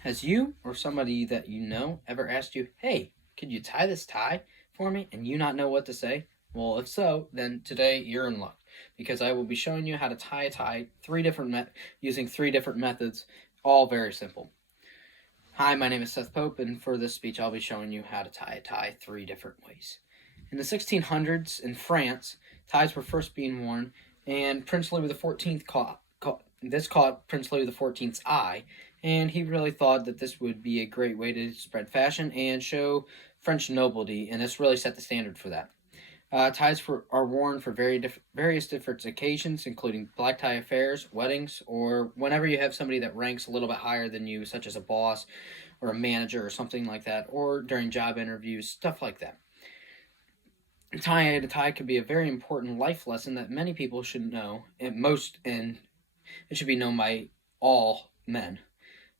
Has you or somebody that you know ever asked you, hey, could you tie this tie for me, and you not know what to say? Well, if so, then today you're in luck because I will be showing you how to tie a tie using three different methods, all very simple. Hi, my name is Seth Pope, and for this speech I'll be showing you how to tie a tie three different ways. In the 1600s in France, ties were first being worn, and Prince Louis XIV caught Prince Louis XIV's eye, and he really thought that this would be a great way to spread fashion and show French nobility, and this really set the standard for that. Ties are worn for various different occasions, including black tie affairs, weddings, or whenever you have somebody that ranks a little bit higher than you, such as a boss or a manager or something like that, or during job interviews, stuff like that. Tying a tie could be a very important life lesson that many people should know, and it should be known by all men.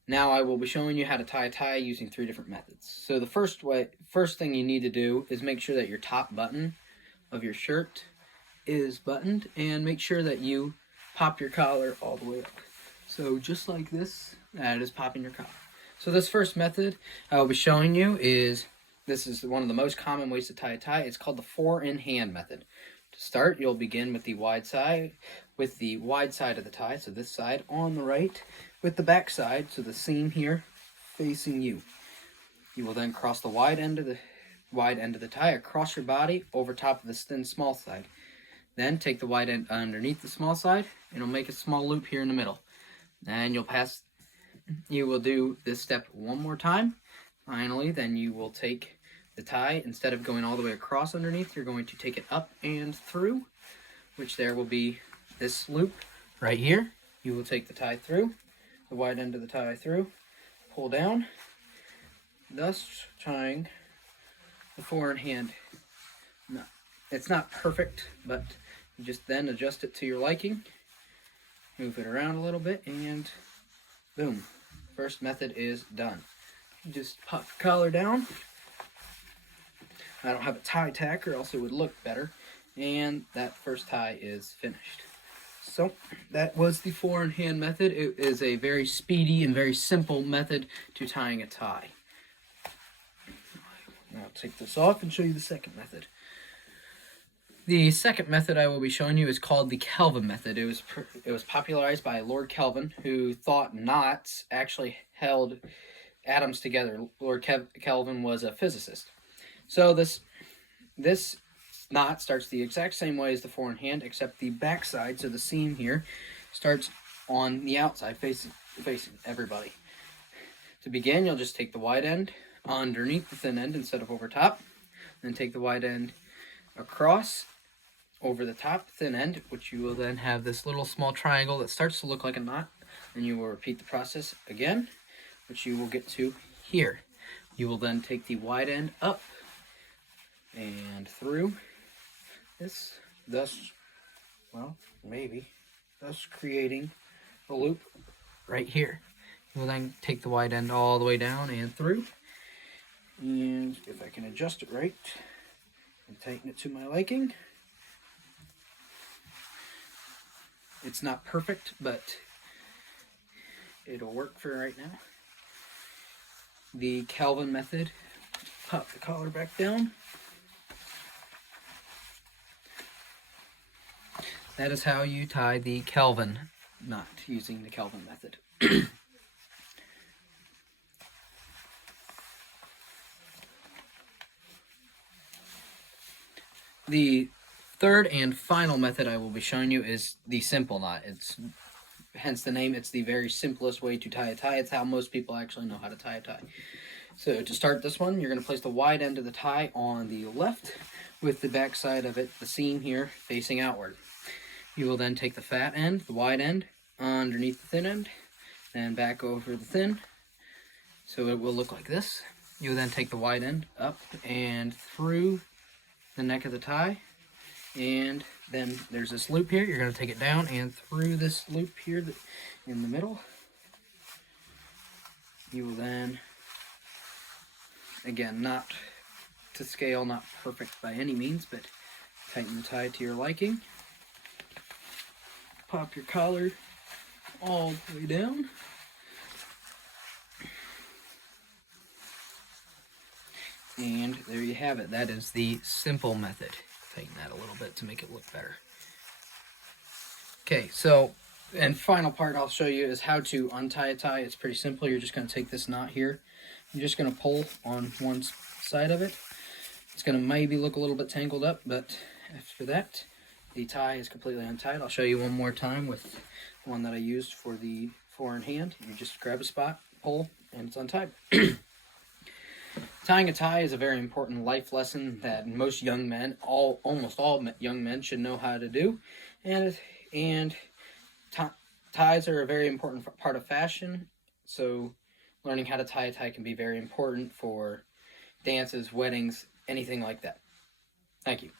Now I will be showing you how to tie a tie using three different methods. So the first thing you need to do is make sure that your top button of your shirt is buttoned, and make sure that you pop your collar all the way up. So just like this, that is popping your collar. So this first method I will be showing you is one of the most common ways to tie a tie. It's called the four-in-hand method. To start, you'll begin with the wide side of the tie, so this side on the right, with the back side, so the seam here facing you. You will then cross the wide end of the tie across your body over top of this thin small side. Then take the wide end underneath the small side, and it'll make a small loop here in the middle. Then you will do this step one more time. Finally, then you will take the tie, instead of going all the way across underneath, you're going to take it up and through, which there will be this loop right here. You will take the tie through, the wide end of the tie through, pull down, thus tying the four-in-hand knot. It's not perfect, but you just then adjust it to your liking, move it around a little bit, and boom. First method is done. You just pop the collar down. I don't have a tie tack, or else it would look better. And that first tie is finished. So that was the four-in-hand method. It is a very speedy and very simple method to tying a tie. Now I'll take this off and show you the second method. The second method I will be showing you is called the Kelvin method. It was popularized by Lord Kelvin, who thought knots actually held atoms together. Lord Kelvin was a physicist. So this knot starts the exact same way as the four-in-hand, except the back side, so the seam here, starts on the outside, facing everybody. To begin, you'll just take the wide end underneath the thin end instead of over top, then take the wide end across over the top thin end, which you will then have this little small triangle that starts to look like a knot, and you will repeat the process again, which you will get to here. You will then take the wide end up and through this, thus creating a loop right here. You will then take the wide end all the way down and through, and if I can adjust it right and tighten it to my liking, it's not perfect, but it'll work for right now. The Kelvin method, pop the collar back down. That is how you tie the Kelvin knot using the Kelvin method. The third and final method I will be showing you is the simple knot. It's hence the name. It's the very simplest way to tie a tie. It's how most people actually know how to tie a tie. So to start this one, you're going to place the wide end of the tie on the left, with the back side of it, the seam here, facing outward. You will then take the fat end, the wide end, underneath the thin end, and back over the thin, so it will look like this. You will then take the wide end up and through the neck of the tie, and then there's this loop here. You're going to take it down and through this loop here in the middle. You will then, again, not to scale, not perfect by any means, but tighten the tie to your liking. Pop your collar all the way down. And there you have it. That is the simple method. Tighten that a little bit to make it look better. Okay, so, and final part I'll show you is how to untie a tie. It's pretty simple. You're just going to take this knot here. You're just going to pull on one side of it. It's going to maybe look a little bit tangled up, but after that, the tie is completely untied. I'll show you one more time with the one that I used for the four-in-hand. You just grab a spot, pull, and it's untied. Tying a tie is a very important life lesson that most young men, almost all young men, should know how to do, and ties are a very important part of fashion. So, learning how to tie a tie can be very important for dances, weddings, anything like that. Thank you.